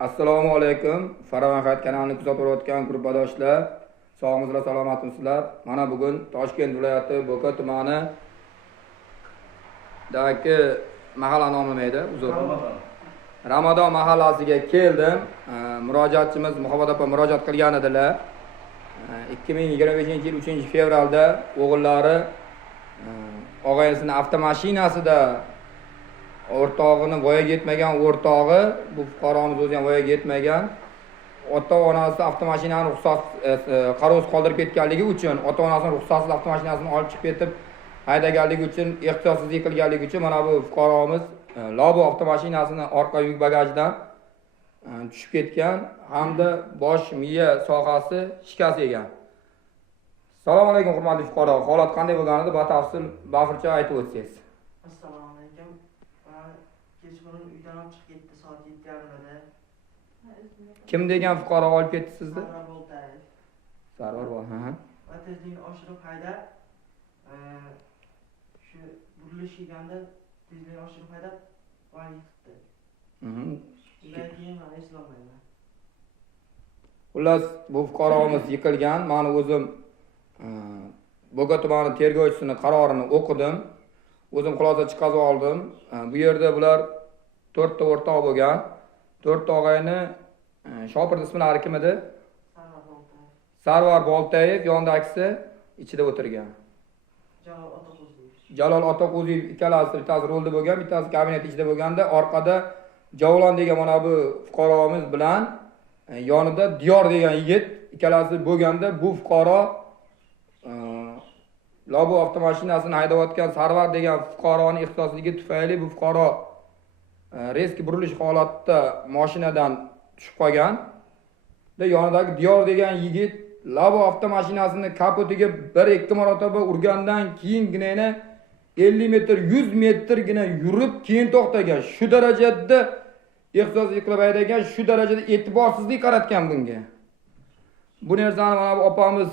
Assalomu alaykum. Farog'at kanalini kuzatib o'tgan guruhdoshlar, sog'mizlar, salomatmisizlar? Mana bugun Toshkent viloyati Bo'ka tumani dagi mahalla nomi nima edi? Uzr. Ramazon mahallasiga keldim. Murojaatchimiz Muhammad opa murojaat qilgan edilar. 2025-yil 3-fevralda o'g'illari og'aynisini avtomashinasida o'rtog'ini voyaga yetmagan o'rtog'i, bu fuqaromiz o'zi ham voyaga yetmagan, ota-onasi avtomashinani ruxsat qarovsiz qoldirib ketganligi uchun, ota-onasining ruxsatsiz avtomashinasini olib chiqib ketib haydaganligi uchun, ehtiyotsizlik qilganligi uchun mana bu fuqaromiz Labo avtomashinasini orqa yuk bagajidan tushib ketgan hamda bosh miya sohasi shikast yegan. Assalomu alaykum hurmatli fuqaro. Holat qanday bo'lganini batafsil bafurcha aytib o'tsangiz. Assalomu alaykum. Kechqurun uydan olib chiqib ketdi soat 7:30da. Kim degan fuqaro olib ketdi sizni? Sarvar Boltayev. Sarvar bor, ha. Va tezlikni oshirib haydab, shu burilish yeganda tezlikni oshirib haydab, voyaga yiqitdi. Undan keyin men eslolmayman. Xullas, bu fuqaromiz yiqilgan. Men o'zim Bo'ka tumani tergovchisining qarorini o'qidim. O'zim xulosa chiqarib oldim. Bu yerda bular 4 ta o'rtoq bo'lgan. 4 ta og'ayni Shopir ismlari kim edi? Sarvar Boltayev. Sarvar Boltayev yondagisi ichida o'tirgan. Jalol Otaqo'ziyev. Jalol Otaqo'ziyev ikkalasi bittasi rolda bo'lgan, bittasi kabinet ichida bo'lganda, orqada Javlon degan mana bu fuqaromiz bilan yonida Diyor degan yigit ikkalasi bo'lganda, bu fuqaro Labo avtomashinasini haydayotgan Sarvar degan fuqaroning ehtiyotsizligi tufayli bu fuqaro reski burilish holatida mashinadan tushib qolgan. Va yonidagi Diyor degan yigit Labo avtomashinasini kapotiga 1-2 marotaba urgandan keyingina 50 metr, 100 metrgina yurib keyin to'xtagan. Shu darajada ehtiyotsizlik qilib haydagan, shu darajada e'tiborsizlik qaratgan bunga. Bu narsani mana bu opamiz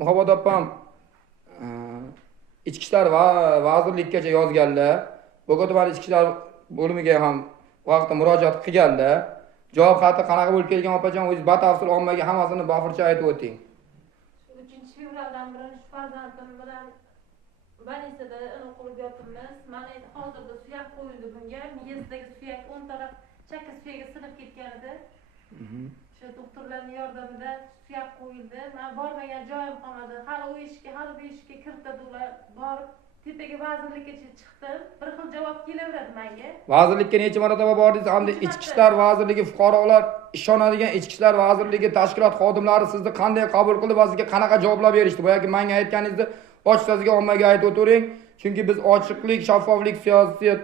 Muhammad opam Ichki ishlar vazirlikkacha yozganlar. Bo'ka tumani ichki ishlar bo'limiga ham vaqtda murojaat qilganlar. Javob xati qanaqa bo'lib kelgan opajon, o'zingiz batafsil ommaga hammasini bafurcha aytib o'ting. 3-fevraldan beri shu farzandim bilan больницada qilib yotibmiz. Mana endi hozirda suyak qo'yildi bunga. Miyasidagi suyak 10 taraf chakka suyagi sinib ketgan edi. Shu doktorlarning yordamida suyak qo'yildi. Men bormagan joyim qolmadi. Hali bu ishga kiritadilar. Borib tepaga vazirlikkacha chiqdim. Bir xil javob kelaveradi menga. Vazirlikka necha marotaba bordingiz? Hamda Ichki ishlar vazirligi fuqarolar ishonadigan Ichki ishlar vazirligi tashkilot xodimlari sizni qanday qabul qildi va sizga qanaqa javoblar berishdi? Boyagi menga aytganingizni ochiqchasiga ommaga aytib o'tiring. Chunki biz ochiqlik, shaffoflik, siyosat,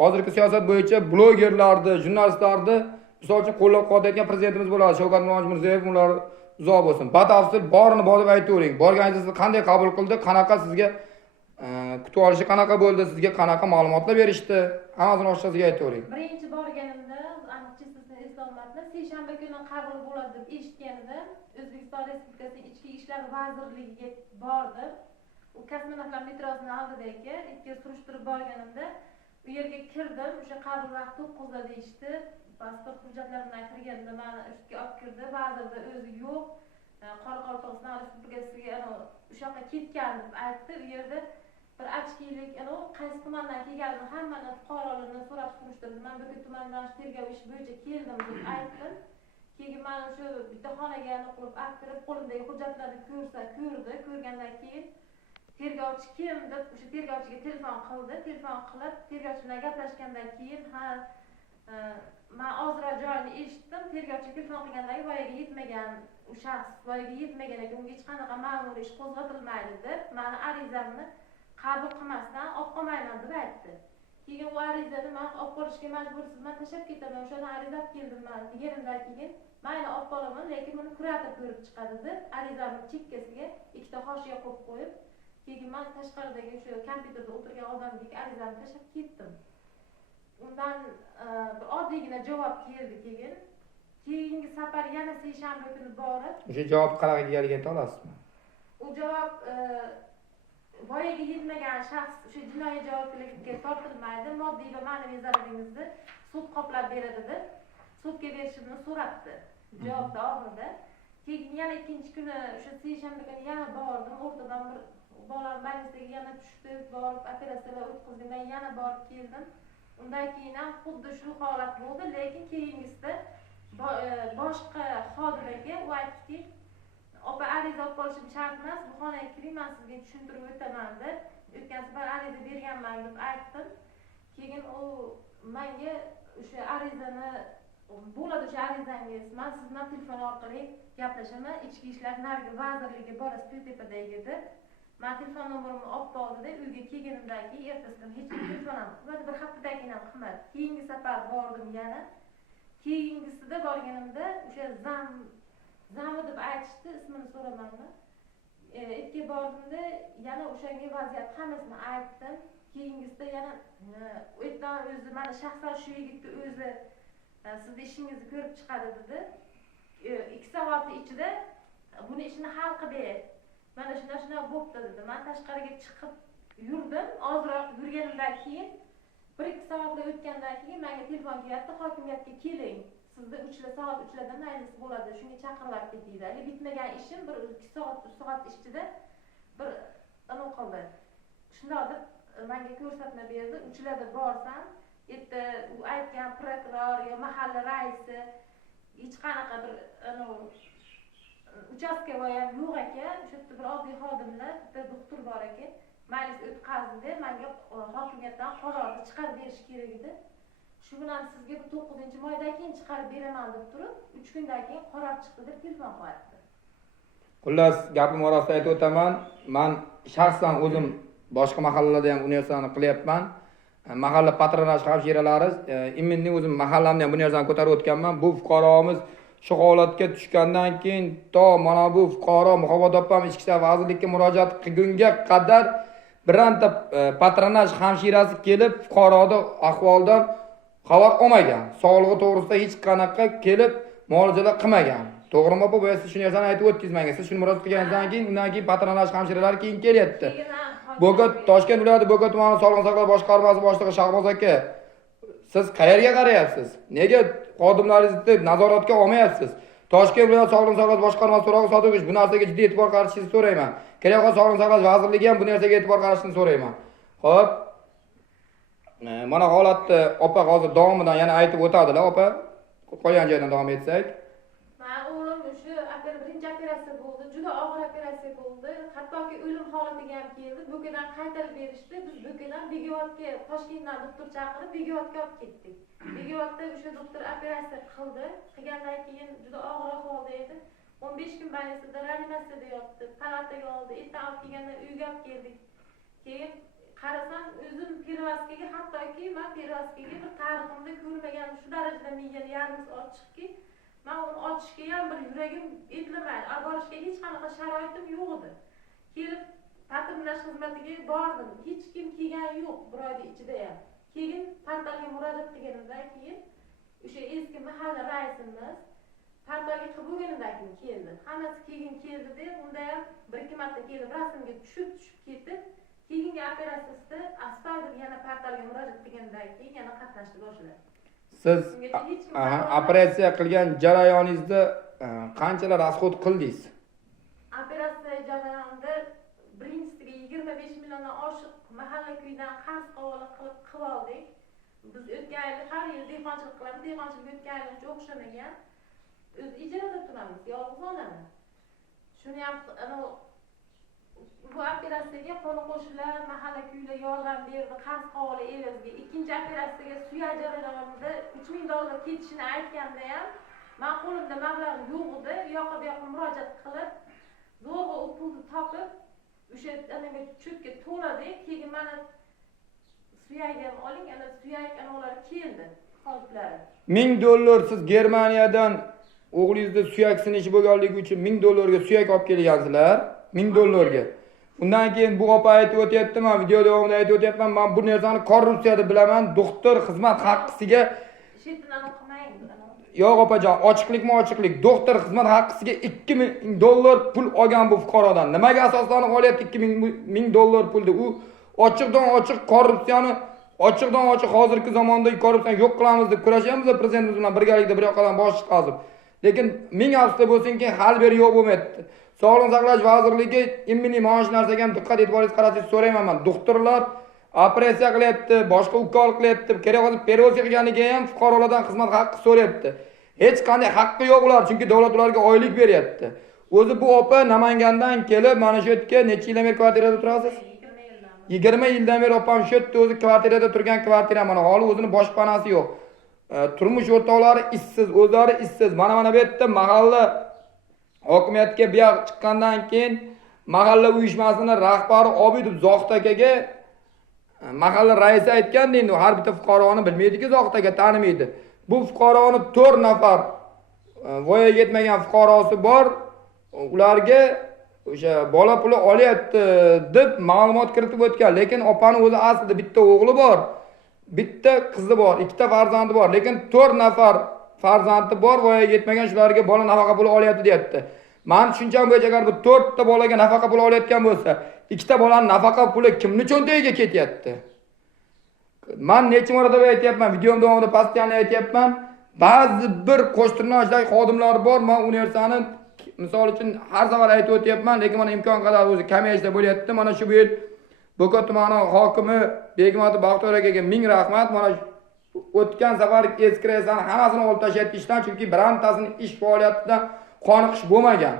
hozirgi siyosat bo'yicha blogerlarni, jurnalistlarni misol uchun qo'llab-quvvatlayotgan prezidentimiz bo'ladi. Shavkat Mirziyoyev ular uzoq bo'lsin. Batafsil borini borib aytavering. Borganingizni qanday qabul qildi? Qanaqa sizga kutib olishi qanaqa bo'ldi? Sizga qanaqa ma'lumotlar berishdi? Hammasini ochiqchasiga aytavering. Birinchi borganimda, aniqchasini eslolmadim. Seshanba kuni qabul bo'ladi deb eshitgandim. O'zbekiston Respublikasi Ichki ishlar vazirligiga bordim. U kosmonavtlar metrosining oldidagi ikki surishtirib borganimda u yerga kirdim. O'sha qabul vaqti 9 da deyishdi. Pasport hujjatlarimdan kirganda meni ustga olib kirdi. Vazirda o'zi yo'q. Qoraqalpog'iston Respublikasiga o'sha yoqqa ketgan deb aytdi. U yerda bir achkilik, qaysi tumandan kelganini hammani fuqarolardan so'rab surishtirdi. Men Bo'ka tumanidan tergov ishi bo'yicha keldim deb aytdim. Keyin men o'sha bitta xonaga qilib olib kirib, qo'limdagi hujjatlarni ko'rdi. Ko'rgandan keyin tergovchi kim deb o'sha tergovchiga telefon qildi. Telefon qilib, tergovchi bilan gaplashgandan keyin men ozroq joyini eshitdim. Tergovchi telefon qilgandagi voyaga yetmagan u shaxs voyaga yetmagan ekan, unga hech qanaqa ma'muriy ish qo'zg'atilmaydi deb meni arizamni qabul qilmasdan olib qolmayman deb aytdi. Keyin u arizani men olib qolishga majbursiz, men tashlab ketaman. O'shani ariza olib keldim men deganimdan keyin mayli olib qolaman, lekin buni kurator ko'rib chiqadi deb arizamni chekkasiga ikkita hoshiya qo'yib qo'yib, keyin men tashqaridagi o'sha kompyuterda o'tirgan odamga arizamni tashlab ketdim. Undan bir oddiygina javob keldi keyin. Keyingi safar yana seshanba kuni borib, O'sha javob qanaqa kelganiga ayta olasizmi? u javob voyaga yetmagan shaxs o'sha jinoiy javobgarlikka tortilmaydi, moddiy va ma'naviy zararingizni sud qoplab beradi deb sudga berishimni so'rabdi. Javobda oxirida. Keyin yana ikkinchi kuni o'sha seshanba kuni yana bordim. O'rtadan bir bolam больницаga yana tushdi, borib operatsiyalar o'tkazdim. Men yana borib keldim. Undan keyin ham xuddi shu holat bo'ldi, lekin keyingisida boshqa xodiraga u aytdiki, opa ariza olib qolishim shart emas, bu xonaga kiring, men sizga tushuntirib o'taman deb. O'tgan safar ariza berganman deb aytdim. Keyin u menga o'sha arizani bo'ladi, o'sha arizangiz, men siz bilan telefon orqali gaplashaman, ichki ishlar narigi vazirligi borasida tepadagi deb. Men telefon nomerimni olib qoldi-da, uyga kelganimdan keyin ertasidan hech kim telefon ham qilmadi, bir haftadan keyin ham qilmadi. Keyingi safar bordim yana. Keyingisida borganimda o'sha zami deb aytishdi, ismini so'ramanmi. Ikki bordimda yana o'shanga vaziyat hammasini aytdim. Keyingisida yana o'tdan o'zi mana shaxsan shu yigitni o'zi sizni ishingizni ko'rib chiqadi dedi. 2 soat ichida buni ishini hal qilib, mana shuna bo'pti dedi. Men tashqariga chiqib yurdim. Ozroq yurganimdan keyin 1-2 soatlar o'tgandan keyin menga telefon kelyapti, hokimiyatga keling. Sizda soat 3larda majlis bo'ladi, shunga chaqiryapti deydi. Hali bitmagan ishim bir 2 soat ichida bir nima qildi. Shunday deb menga ko'rsatma berdi. 3larda borsam, yerda u aytgan prokuror yo mahalla raisi hech qanaqa bir uchastkavoy ham yo'q ekan. O'sha yerda bir oddiy xodimlar, bitta doktor bor ekan. Majlis o'tkazdi, menga hokimiyatdan qarorni chiqarib berish kerak edi. Shu bilan sizga 9-maydan keyin chiqarib beraman deb turib, 3 kundan keyin qaror chiqdi deb telefon qilyapti. Xullas, gapim orasida aytib o'taman. Men shaxsan o'zim boshqa mahallalarda ham bu narsani qilyapman. Mahalla patronaj hamshiralari, imminni o'zim mahallamda ham bu narsani ko'tarib o'tganman. Bu fuqaromiz shu holatga tushgandan keyin to mana bu fuqaro Muhammad opam ichki ishlar vazirligiga murojaat qilgunga qadar biranta patronaj hamshirasi kelib fuqaroni ahvolidan xabar olmagan. Sog'lig'i to'g'risida hech qanaqa kelib muolajalar qilmagan. To'g'rimi bu? Bu siz shu narsani aytib o'tdingiz menga. Siz shuni murojaat qilganingizdan keyin undan keyin patronaj hamshiralari keyin kelyapti. Bo'got Toshkent viloyati Bo'got tumani Sog'liqni saqlash boshqarmasi boshlig'i Shahboz aka, siz qayerga qarayapsiz? Nega xodimlaringizni nazoratga olmayapsiz? Toshkent viloyati Sog'liqni saqlash boshqarmasi so'rog'i Sodiqovich, bu narsaga jiddiy e'tibor qaratishingizni so'rayman. Kerak bo'lsa Sog'liqni saqlash vazirligi ham bu narsaga e'tibor qaratishini so'rayman. Xo'p. Mana holatni opa hozir davomidan yana aytib o'tadilar, opa. Qolgan joydan davom etsak. Men o'g'lim o'sha birinchi operatsiya bo'ldi, juda og'ir operatsiya bo'ldi. Hattoki o'lim holatiga ham keldi. Bo'kadan qaytarib berishdi. Biz Bo'kadan Begovatga, Toshkentdan doktor chaqirib Begovatga olib ketdik. Begovatda o'sha doktor operatsiya qildi. Qilgandan keyin juda og'ir ahvolda edi. 15 kun больницада reanimatsiyada yotdi. Palataga oldi. Erta olib kelganda uyga olib keldik. Keyin qarasam o'zim pervaskaga, hattoki men pervaskaga bir tariximda ko'rmagan shu darajada miyani yarmisi ochiqki, men uni ochishga ham bir yuragim etlamaydi. Borishga hech qanaqa sharoitim yo'q edi. Kelib patronaj xizmatiga bordim. Hech kim kelgani yo'q bir oyda ichida ham. Keyin portalga murojaat qilganimdan keyin o'sha eski mahalla raisimiz portalga qilib bo'lganidan keyin keldi. Hammasi keyin keldi-da, unda ham 1-2 marta kelib rasmga tushib ketdi. Keyingi operatsiyasida astoydil yana portalga murojaat qilgandan keyin yana qatnashni boshladi. Siz operatsiya qilgan jarayoningizda qanchalar rasxod qildingiz? Operatsiya jarayonida birinchisiga 25 milliondan oshiq mahalla kuydan qarz qavola qilib oldik. Biz o'tgan yil har yil dehqonchilik qilamiz, dehqonchilik o'tgan yilga o'xshamagan. O'z ijarada turamiz, yolg'iz onami. Shuni ham bu operatsiyaga qo'ni-qo'shnilar, mahalla kuylar yordam berdi, qarz qavola evaziga. Ikkinchi operatsiyaga suyak jarayonida $3000 ketishini aytganda ham, men qo'limda mablag' yo'q edi, u yoqqa bu yoqqa murojaat qilib, zo'rg'a u pulni topib, o'sha anaga cho'tga to'ladik. Keyin mana suyakni ham oling, ana suyak ular keldi, qoliplari. $1000 siz Germaniyadan o'g'lingizda suyak sinishi bo'lganligi uchun $1000 ga suyak olib kelgansizlar. $1000 ga. Undan keyin bu opa aytib o'tyapti, men video davomida aytib o'tyapman, men bu narsani korrupsiya deb bilaman, doktor xizmat haqqisiga Shetdan qilmang. Yo'q opajon, ochiqlik. Doktor xizmat haqqisiga $2000 pul olgan bu fuqarodan. Nimaga asoslanib olyapti $2000 pulni? U ochiqdan ochiq korrupsiyani ochiqdan ochiq hozirgi zamonda korrupsiyani yo'q qilamiz deb kurashamiz prezidentimiz bilan birgalikda bir yoqadan bosh chiqazib. Lekin ming afsusda bo'lsinki, hal beri yo'q bo'lmayapti. Sog'liqni saqlash vazirligi immuniy maosh narsaga ham diqqat e'tiboringizni qaratishingizni so'rayman men. Doktorlar operatsiya qilyapti, boshqa ukol qilyapti, kerak bo'lsa perevod qilganiga ham fuqarolardan xizmat haqqi so'rayapti. Hech qanday haqqi yo'q ular, chunki davlat ularga oylik beryapti. O'zi bu opa Namangandan kelib, mana shu yerga necha yildan beri kvartirada turasiz? 20 yildan beri opam shu yerda o'zi kvartirada turgan kvartira, mana hali o'zini boshpanasi yo'q. Turmush o'rtoqlari ishsiz, o'zlari ishsiz. Mana bu yerda mahalla hokimiyatga bu yoq chiqqandan keyin mahalla uyushmasining rahbari Obidov Zohid akaga mahalla raisi aytganda, endi har bitta fuqaroni bilmaydi-ku, Zohid aka tanimaydi. Bu fuqaroni 4 nafar voyaga yetmagan fuqarosi bor. Ularga o'sha bola puli olyapti deb ma'lumot kiritib o'tgan, lekin opaning o'zi aslida bitta o'g'li bor, bitta qizi bor, ikkita farzandi bor, lekin 4 nafar farzandi bor, voyaga yetmagan, shularga bola nafaqa puli olyapti deyapti. Men tushuncham bo'yicha agar bu 4 ta bolaga nafaqa puli olayotgan bo'lsa, ikkita bolaning nafaqa puli kimning cho'ntagiga ketyapti? Men necha marotaba aytyapman, videom davomida pastdan aytyapman, ba'zi bir qo'shtirnoqdagi xodimlar bor, men universitetni misol uchun har safar aytib o'tyapman, lekin mana imkon qadar o'zi kamayishda bo'lyapti. Mana shu yil Bo'ka tumani hokimi Begmatov Baxtiyor akaga ming rahmat. Mana o'tgan safar eski reyslarni hammasini olib tashlashdi ishdan, chunki birontasining ish faoliyatidan qoniqish bo'lmagan.